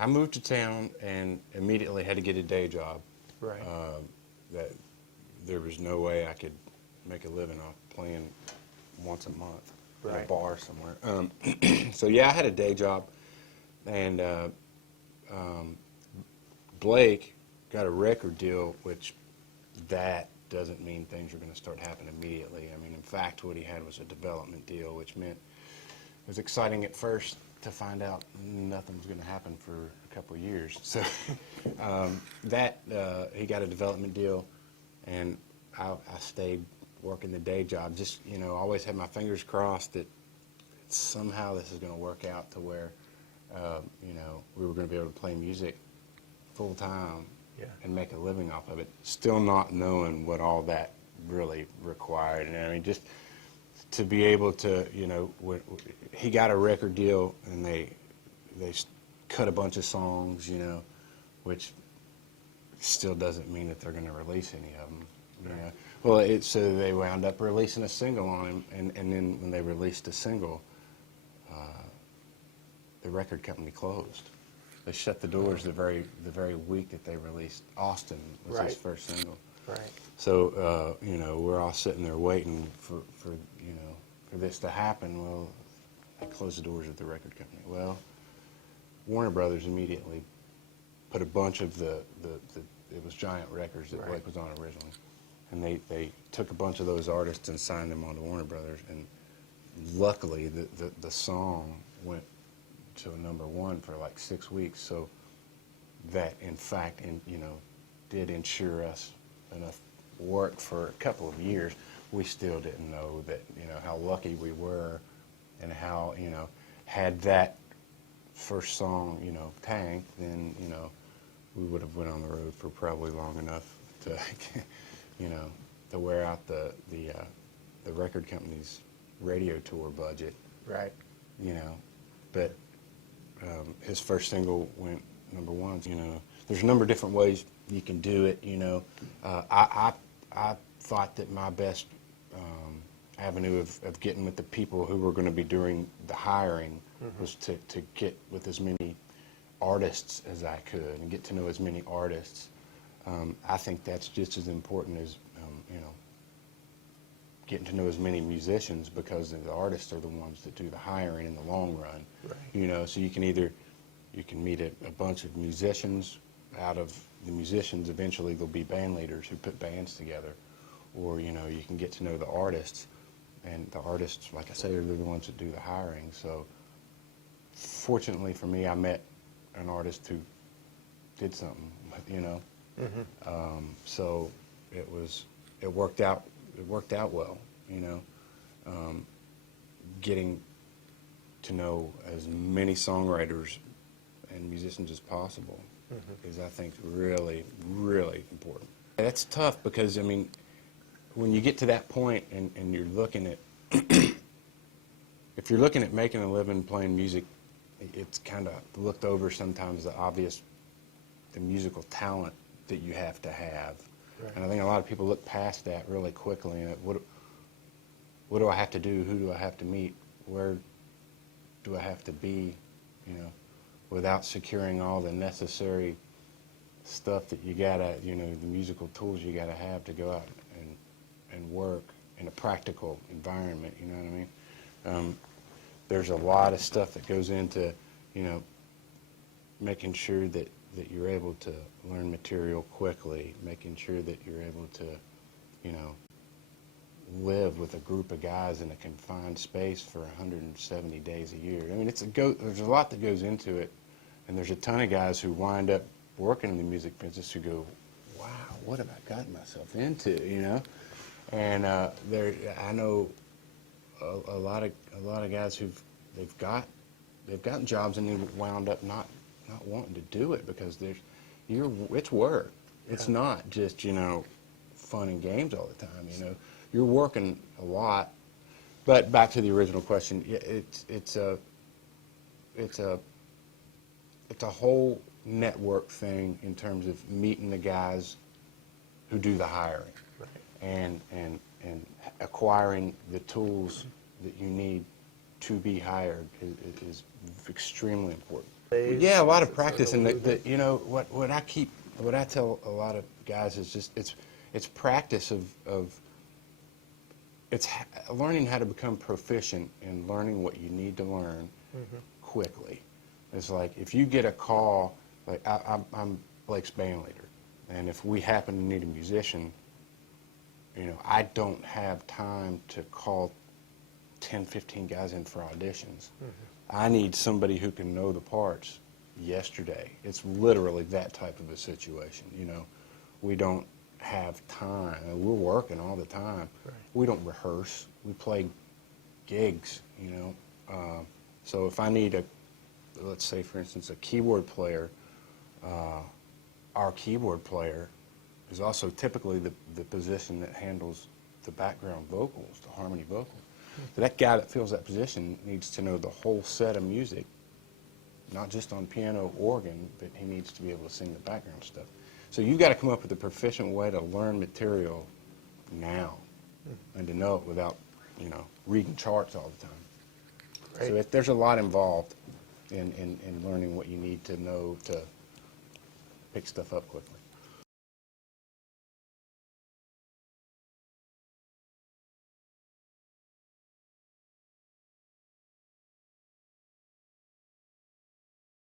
I moved to town and immediately had to get a day job. Right. That there was no way I could make a living off playing once a month at a Right. bar somewhere. So yeah, I had a day job, and Blake got a record deal, which that doesn't mean things are going to start happening immediately. I mean, in fact, what he had was a development deal, which meant it was exciting at first to find out nothing was going to happen for a couple of years. So he got a development deal, and I stayed working the day job. Just, you know, always had my fingers crossed that somehow this is going to work out to where, you know, we were going to be able to play music full time. Yeah. And make a living off of it, still not knowing what all that really required. And I mean, just to be able to, you know, he got a record deal, and they cut a bunch of songs, you know, which still doesn't mean that they're going to release any of them. You know? Well, so they wound up releasing a single on him, and then when they released a single, the record company closed. They shut the doors the very week that they released Austin was his first single. Right. So you know, we're all sitting there waiting for you know, for this to happen. Well, they closed the doors of the record company. Well, Warner Brothers immediately put a bunch of it was Giant Records that Blake was on originally, and they took a bunch of those artists and signed them onto Warner Brothers. And luckily, the song went to a #1 for like 6 weeks, so that in fact, you know, did ensure us enough work for a couple of years. We still didn't know that, you know, how lucky we were, and how, you know, had that first song, you know, tanked, then, you know, we would have went on the road for probably long enough to, you know, to wear out the record company's radio tour budget. Right. You know, but his first single went #1. You know, there's a number of different ways you can do it. You know, I thought that my best avenue of getting with the people who were going to be doing the hiring was to get with as many artists as I could and get to know as many artists. I think that's just as important as you know, getting to know as many musicians, because the artists are the ones that do the hiring in the long run. Right. You know, so you can meet a bunch of musicians. Out of the musicians, eventually there'll be band leaders who put bands together, or, you know, you can get to know the artists, and the artists, like I say, are the ones that do the hiring. So fortunately for me, I met an artist who did something, you know. So it worked out well, you know. Getting to know as many songwriters and musicians as possible is, I think, really, really important. That's tough because, I mean, when you get to that point and you're looking at, if you're looking at making a living playing music, it's kind of looked over sometimes, the musical talent that you have to have. Right. And I think a lot of people look past that really quickly. And what do I have to do? Who do I have to meet? Where do I have to be? You know, without securing all the necessary stuff that you gotta, you know, the musical tools you gotta have to go out and work in a practical environment. You know what I mean? There's a lot of stuff that goes into, you know, making sure that you're able to learn material quickly, making sure that you're able to, you know, live with a group of guys in a confined space for 170 days a year. I mean, there's a lot that goes into it, and there's a ton of guys who wind up working in the music business who go, wow, what have I gotten myself into, you know? And I know a lot of guys they've gotten jobs and they wound up not wanting to do it because it's work. Yeah. It's not just, you know, fun and games all the time, you know. You're working a lot. But back to the original question, it's a whole network thing in terms of meeting the guys who do the hiring. Right. And acquiring the tools that you need to be hired is extremely important. Yeah, a lot of practice, and you know what I tell a lot of guys is just it's practice of learning how to become proficient in learning what you need to learn quickly. It's like if you get a call, like I'm Blake's band leader, and if we happen to need a musician, you know, I don't have time to call 10, 15 guys in for auditions. I need somebody who can know the parts yesterday. It's literally that type of a situation, you know. We don't have time. We're working all the time. Right. We don't rehearse. We play gigs, you know. So if I need let's say, for instance, a keyboard player, our keyboard player is also typically the position that handles the background vocals, the harmony vocals. So that guy that fills that position needs to know the whole set of music, not just on piano, organ, but he needs to be able to sing the background stuff. So you've got to come up with a proficient way to learn material now and to know it without, you know, reading charts all the time. Great. So there's a lot involved in learning what you need to know to pick stuff up quickly.